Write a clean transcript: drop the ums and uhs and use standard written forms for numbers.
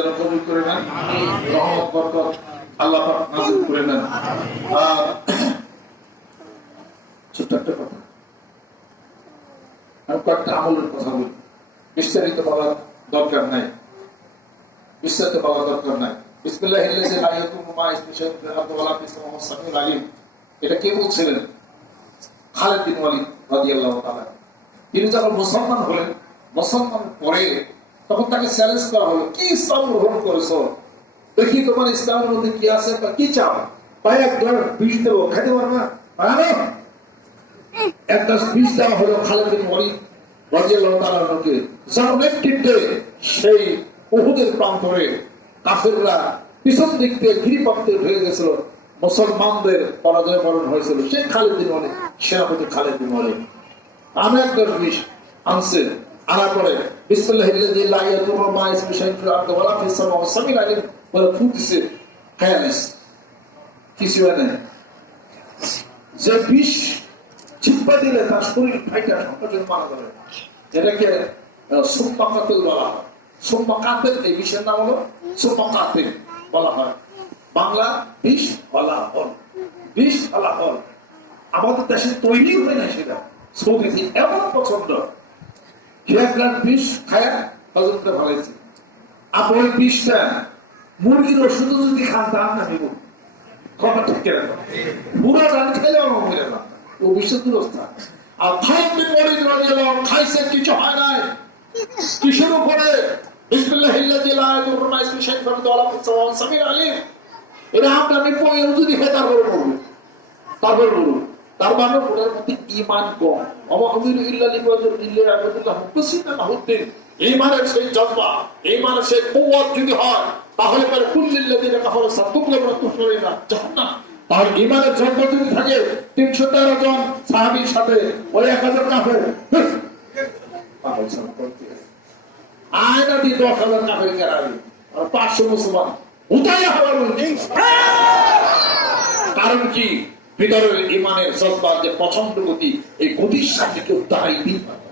যেন কবুল করে নেন, রহমত বরকত আল্লাহ পাক নাযিল করে নেন। আর ছোট্ট একটা কথা, আমি কয়েকটা আমলের কথা বলি, বিস্তারিত বলার দরকার নাই, বিস্তারিত বলার দরকার নাই। বিসমিল্লাহিল্লাযী লা ইয়াদুররু মা ইসমিহি শাইউন ফিল আরদি ওয়া লা ফিস সামাই ওয়া সামিউল আলীম। এটা কে বলছিলেন? খালিদ বিন ওয়ালিদ রাদিয়াল্লাহু তাআলা। তিনি যখন মুসলমান হলেন, মুসলমান পরে তখন তাকে চ্যালেঞ্জ করা হলো, কি ইসলাম গ্রহণ করেছো, দেখি তোমার ইসলামের মধ্যে কি আছে, কি চাও, ভাই এক গ্লাস বিষ দেবো, খাইতে পারবে না? এক গ্লাস বিষ দেওয়া হলো খালিদ বিন ওয়ালিদ রাদিয়াল্লাহু তাআলাকে। যার নেতৃত্বে সেই উহুদের প্রান্তরে কাফেররা পিছন দিক থেকে গিরিপথে হয়ে গেছিল, মুসলমানদের পরাজয় বরণ হয়েছিল সেই খালিদ বিন ওয়ালিদ, সেনাপতি খালিদ বিন ওয়ালিদ। আমি এক গ্লাস বিষ আনছে, আনার পরে বিসমিল্লাহিল্লাযী লা ইয়াদুররু মা ইসমিহি শাইউন ফিল আরদি ওয়া লা ফিস সামাই ওয়া সামিউল আলীম বলে ফুঁক দিছে, খায়ালিস কিছু হয় না। যে বিষ চিপ্পা দিলে তার শরীর ফাইটা সঙ্গে মারা যাবে, যেটাকে সুম্মা কাতিল বলা হয়। সুম্মা কাতিল, এই বিষের নাম হলো সুম্মা কাতিল বলা হয়। বাংলা বিষ হলাহল, বিষ হলাহল। আমাদের দেশে তৈরি হয় না সেটা, সৌদিতে এমন পছন্দ, এক গ্লাস বিষ খায়া হজমটা ভালাইছে। আপনি ওই বিষটা মুরগির ওষুধ যদি খান তার না নিব, কথা ঠিক কেন? পুরো রান খেলে আমার মরে না, ও বিষের দুরস্থা। আর খালিদ বিন ওয়ালিদ রাদিয়াল্লাহু খাইছে, কিছু হয় নাই। কিসের উপরে? বিসমিল্লাহিল্লাযী লা ইয়াদুররু মা ইসমিহি শাইউন ফিল আরদি ওয়া লা ফিস সামাই ওয়া সামিউল আলীম। এটা আপনি পয়েও যদি খেয়ে তারপরে বলবেন, তারপরে বলুন। তার মানে ওটার মধ্যে ঈমান কম। অমাহুমিরু ইল্লা লিওয়াজহিল্লাহি আবদুল্লাহ মুখলিসিনা লাহুদ্দিন। ঈমানের সেই জজবা, ঈমানের সেই কুওয়াত যদি হয়, তাহলে পরে কুল্লিল্লাযিনা কাফারু সাতুগলাবুনা তুহশারুনা জাহান্নাম। তার ঈমানের জজবা যদি থাকে, ৩১৩ জন সাহাবীর সাথে ওই ১০০০ কাফের পাগল সারা করতে আয়না দিয়ে ১০,০০০ কাফের কেরাবে আর ৫০০ মুসলমান উঠাইয়া হওয়ার। কারণ কি? ভিতরের ঈমানের জজবার যে পছন্দ গতি, এই গতির সাথে কেউ দাঁড়াইতেই পারে।